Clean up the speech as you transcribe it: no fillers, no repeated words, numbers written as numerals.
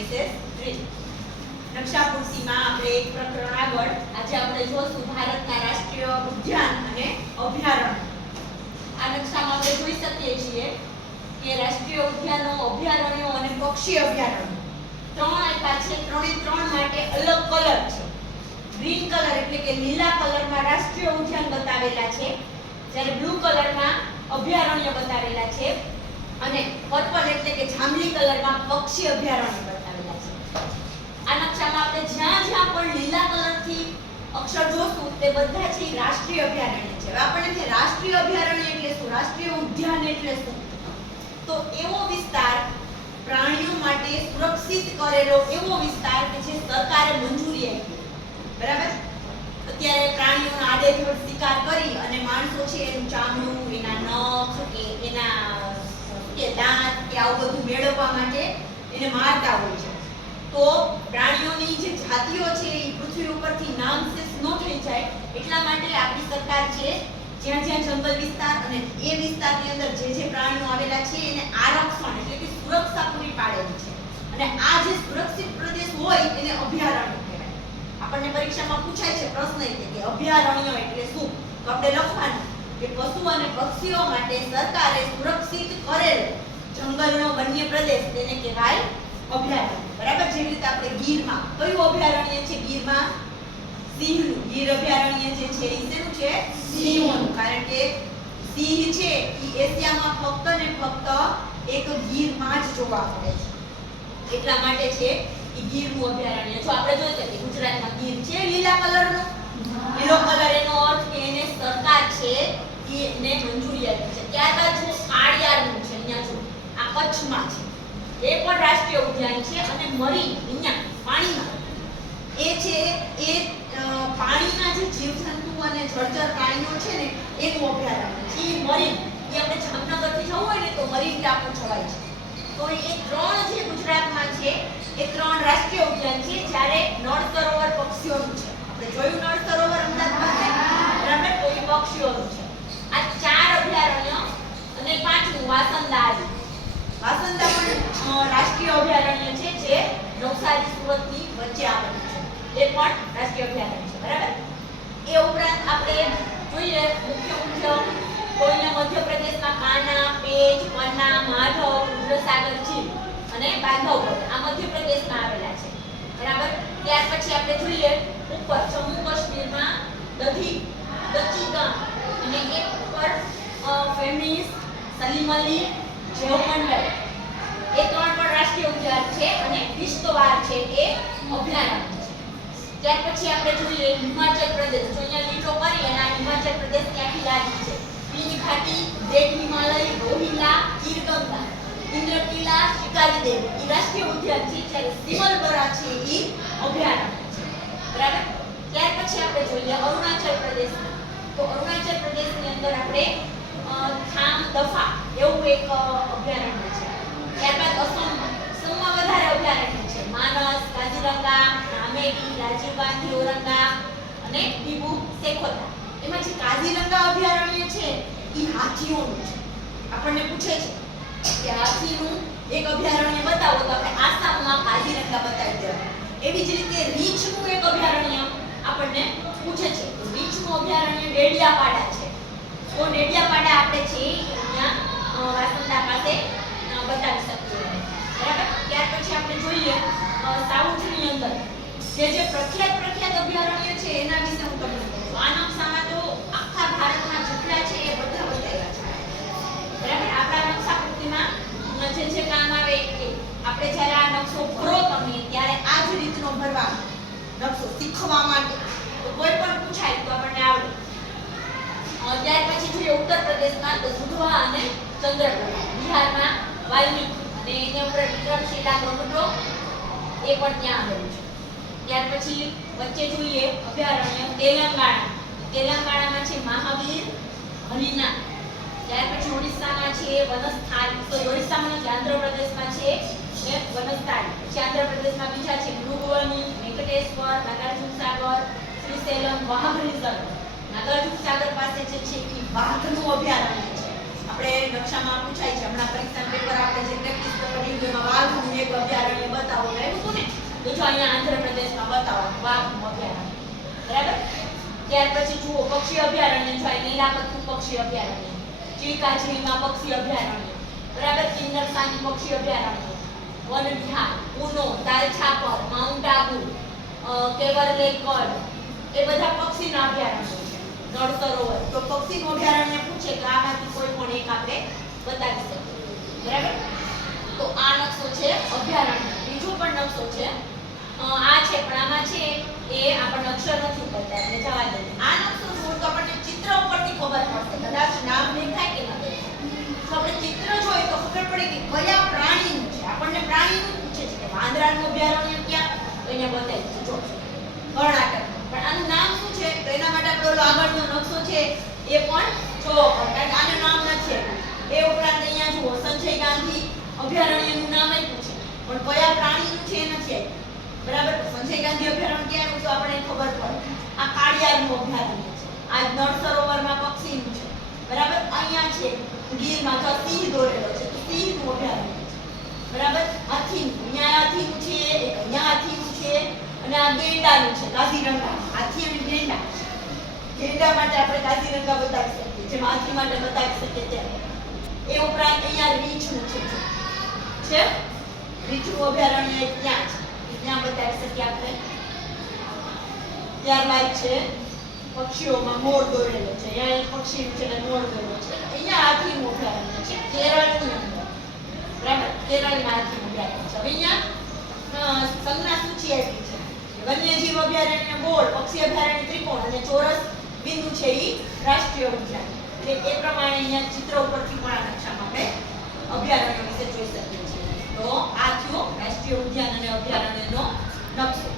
ISS 3 નકશાપુરસીમાં આપણે એક પ્રકરણ આગળ આજે આપણે જોશું ભારતના રાષ્ટ્રીય ઉદ્યાન અને અભયારણ્ય. આ નકશામાં આપણે જોઈ શકીએ છીએ કે રાષ્ટ્રીય ઉદ્યાનો, અભયારણ્યો અને પક્ષી અભયારણ્ય ત્રણ આપ્યા છે. ત્રણે ત્રણ માટે અલગ કલર છે. ગ્રીન કલર એટલે કે લીલા કલરમાં રાષ્ટ્રીય ઉદ્યાન બતાવેલા છે, જ્યારે બ્લુ કલરમાં અભયારણ્ય બતાવેલા છે, અને પર્પલ એટલે કે જાંબલી કલરમાં પક્ષી અભયારણ્ય બતાવેલા છે. આ નકશામાં આપણે જ્યાં જ્યાં પણ લીલા કલરથી અક્ષર જોશું તે બધા છે રાષ્ટ્રીય અભયારણ્ય છે. હવે આપણને છે રાષ્ટ્રીય અભયારણ્ય એટલે શું, રાષ્ટ્રીય ઉદ્યાન એટલે શું, તો એવો વિસ્તાર પ્રાણીઓ માટે સુરક્ષિત કરેલો એવો વિસ્તાર કે જે સરકારે મંજૂરી આપી. બરાબર? અત્યારે પ્રાણીઓનો આડેધડ શિકાર કરી અને માણસો છે એનું ચામડું, એના નખ કે એના કે દાંત કે આવું બધું મેળવવા માટે એને મારતા હોય છે. તો પ્રાણીઓની જે જાતિઓ છે એ પૃથ્વી ઉપરથી નામશેષ ન થઈ જાય એટલા માટે આપણી સરકાર છે જ્યાં જ્યાં જંગલ વિસ્તાર અને એ વિસ્તારની અંદર જે પ્રાણીઓ આવેલા છે એને આરક્ષણ એટલે કે સુરક્ષા પૂરી પાડેલી છે. અને આ જે સુરક્ષિત પ્રદેશ હોય એને અભયારણ્ય કહેવાય. આપણને પરીક્ષામાં પૂછાય છે પ્રશ્ન કે અભયારણ્ય એટલે શું, તો આપણે લખવાનું કે પશુ અને પક્ષીઓ માટે સરકારે સુરક્ષિત કરેલ જંગલનો વન્ય પ્રદેશ તેને કહેવાય અભયારણ્ય. બરાબર? જેવી રીતે આપણે ગીરમાં કયું અભયારણ્ય છે, ગીરમાં સિંહનું. ગીર અભયારણ્ય જે છે એ શેનું છે, સિંહોનું. કારણ કે સિંહ છે એ એશિયામાં ફક્ત ને ફક્ત એક ગીરમાં જ જોવા મળે છે, એટલા માટે છે એ ગીરનું અભયારણ્ય. જો આપણે જોઈએ કે ગુજરાતમાં ગીર છે લીલા કલરનું, લીલો કલર એનો અર્થ કે એને સરકાર છે એને મંજૂરી આપી છે. ત્યારબાદ જો કાળિયારનું છે, અહીંયા જો આ કચ્છમાં છે, એ પણ રાષ્ટ્રીય ઉદ્યાન છે. અને મરી અહીંયા પાણીમાં એ છે એ પાણીના જે જીવજંતુ અને જળચર પ્રાણીઓ છે ને એનું અભયારણ્ય છે. મરીન એ આપણે જામનગરથી જવું હોય ને તો મરીન ટાપુ જવાય છે. તો એ ત્રણ જે ગુજરાતમાં છે એ ત્રણ રાષ્ટ્રીય ઉદ્યાન છે. જ્યારે નળ સરોવર પક્ષીઓનું છે, આપણે જોયું નળ સરોવર અમદાવાદમાં, બરાબર? તો એ પક્ષીઓનું છે. આ ચાર અભયારણ્ય અને પાંચમું વાસંદા આવ્યું. વાસંદા પણ રાષ્ટ્રીય અભયારણ્ય છે જે નવસારી સુરતની વચ્ચે આવેલું છે. એ પણ રાષ્ટ્રીય અભયારણ્ય છે. બરાબર? એ ઉપરાંત આપણે જોઈએ મુખ્ય કોઈને મધ્યપ્રદેશમાં કાના, પેચ, પન્ના, માધવ, રુદ્રસાગર ઝીલ અને બાંધવગઢ આ મધ્યપ્રદેશમાં આવેલા છે. બરાબર? ત્યાર પછી આપણે જોઈએ ઉપર જમ્મુ કાશ્મીરમાં દચીગામ અને એક ઉપર ફેમિસ, સલીમ અલી, જેવમંડલ એ ત્રણ પણ રાષ્ટ્રીય ઉદ્યાન છે. અને કિશ્તવાર છે એ અભયારણ્ય છે. ત્યાર પછી આપણે જોઈએ હિમાચલ પ્રદેશ. જો અહીંયા લીટો કરી અને આ હિમાચલ પ્રદેશની આખી લાદી છે. પીન ઘાટી, ગ્રેટ હિમાલય, રોહિલા, ગીરગંગા, ઇન્દ્રકીલા, શિકારી દેવ એ રાષ્ટ્રીય ઉદ્યાન છે. જ્યારે સિમલબરા છે એ અભયારણ્ય છે. બરાબર? ત્યાર પછી આપણે જોઈએ અરુણાચલ પ્રદેશ. તો અરુણાચલ પ્રદેશની અંદર આપણે થામ દફા એવું એક અભયારણ્ય છે. ત્યારબાદ અસમમાં વધારે અભયારણ્ય છે. માનસ, કાઝીરંગા, નામેરી, રાજીવ ગાંધી ઓરંગા અને ડીબુ સેખોતા. એમાં જે કાઝીરંગા અભયારણ્ય છે એ હાથીઓનું છે. આપણને પૂછે છે કે હાથીનું એક અભયારણ્ય બતાવો, તો આપણે આસામમાં કાઝીરંગા બતાવી દેવાનું. એવી જ રીતે રીંછનું એક અભયારણ્ય આપણને પૂછે છે. રીંછનું અભયારણ્ય ડેડિયાપાડા છે. તો ડેડિયાપાડા આપણે છે અહીંયા વાસંદા પાસે બતાવી શકીએ. બરાબર? ત્યાર પછી આપણે જોઈએ સાઉથની અંદર જે પ્રખ્યાત અભયારણ્ય છે એના વિશે હું તમને કહું છું. આ નકશામાં તો આખા ભારતના જેટલા છે એ બધા બતાવ્યા છે. બરાબર? આપણા નકશા પૂર્તિમાં જે કામ આવે કે આપણે જ્યારે આ નકશો ભરો તમે ત્યારે આ જ રીતનો ભરવાનો નકશો શીખવા માટે, તો કોઈ પણ પૂછાય તો આપણને આવડે. ત્યાર પછી જોઈએ ઉત્તર પ્રદેશમાં તો દુધવા અને ચંદ્રપ્રભા, બિહારમાં વાલ્મીકી અને એની ઉપર વિક્રમશિલા ગઢડો એ પણ ત્યાં આવેલું છે. ત્યાર પછી વચ્ચે જોઈએ અભયારણ્ય તેલંગાણામાં છે મહાવીર, હરીના. ત્યાર પછી ઓડિશામાં છે વનસ્થાલી. તો ઓડિશામાં નથી, આંધ્રપ્રદેશમાં છે એ વનસ્થાલી. પછી આંધ્રપ્રદેશમાં બીજા છે મૃગવની, વેંકટેશ્વર, નાગાર્જુન સાગર, શ્રીસેલમ, વાઘ રિઝર્વ. નાગાર્જુન સાગર પાસે જે છે એ વાઘનું અભયારણ્ય છે. આપણે નકશામાં પૂછાય છે, હમણાં પરીક્ષાના પેપર આપણે જે પ્રેક્ટિસ કરી એમાં વાઘનું એક અભયારણ્ય બતાવો. ત્યાર પછી જુઓ પક્ષી અભયારણ્ય છે, નીલાકચ્છુ પક્ષી અભયારણ્ય, ચીકાઝીલમાં પક્ષી અભયારણ્ય, બરાબર, કિન્નરસાની પક્ષી અભયારણ્ય, વન વિહાર, ઉનો, તાલછાપર, માઉન્ટ આબુ, કેવરલેક કડ, એ બધા પક્ષીના અભયારણ્યો છે. નળ સરોવર તો પક્ષીનું અભયારણ્ય પૂછે તો આમાંથી કોઈ પણ એક આપણે બતાવી શકીએ, બરાબર. તો આ નકશો છે અભયારણ્ય. બીજો પણ નકશો છે, આ છે પણ આમાં છે એ આપણને અક્ષર નથી ઉપડતા એટલે જવા દે. આ નકશો જોવો તો આપણને ચિત્ર ઉપરથી ખબર પડશે, કદાચ નામ દેખાય કે ન દેખાય. તો આપણે ચિત્ર જોઈએ તો ખબર પડે કે કયા પ્રાણીનું છે. આપણને પ્રાણીનું પૂછે છે કે વાંદરાનું અભયારણ્ય ક્યાં, તો અહીંયા બતાવી દીધું જો કર્ણાટક. પણ આનું નામ શું છે તો એના માટે આપણો આગળનો નકશો છે એ પણ જોવો પડે, કારણ કે આનું નામ નથી. એ ઉપરાંત અહીંયા જુઓ સંજય ગાંધી અભયારણ્યનું નામ આપ્યું છે પણ કયા પ્રાણીનું છે એ નથી આપ્યું, બરાબર. સંજય ગાંધી અભયારણ્ય ક્યાંનું તો આપણે ખબર પડે. આ કાળિયારનું અભયારણ્ય છે, આ નળ સરોવરમાં પક્ષીનું છે, બરાબર. અહીંયા છે ગીરમાં તો સિંહ દોરેલો છે તો સિંહનું અભયારણ્ય છે, બરાબર. હાથીનું, અહીંયા હાથીનું છે, એક અહીંયા હાથીનું છે, અને આ ગેંડાનું છે કાઝીરંગા. હાથી અને ગેંડા, ગેંડા માટે આપણે કાઝીરંગા બતાવી શકીએ, જેમ હાથી માટે બતાવી શકીએ તેમ. એ ઉપરાંત અહીંયા રીંછનું છે રીંછનું અભયારણ્ય ત્યાં છે, ત્યાં બતાવી શકીએ આપણે. ત્યારબાદ છે પક્ષીઓમાં મોર દોરેલો છે, અહીંયા એક પક્ષી છે અને મોર દોરેલો છે. અહીંયા હાથીનું અભયારણ્ય છે કેરળની અંદર, બરાબર. કેરળમાં હાથીનું અભયારણ્ય છે. હવે અહીંયા સંજ્ઞા સૂચિ આપી છે, વન્યજીવ અભયારણ્ય ગોળ, પક્ષી અભયારણ્ય ત્રિકોણ અને ચોરસ બિંદુ છે એ રાષ્ટ્રીય ઉદ્યાન. એટલે એ પ્રમાણે અહીંયા ચિત્ર ઉપરથી પણ આ નકશામાં આપણે અભયારણ્ય વિશે જોઈ શકીએ છીએ. તો આ થયો રાષ્ટ્રીય ઉદ્યાન અને અભયારણ્યનો નકશો.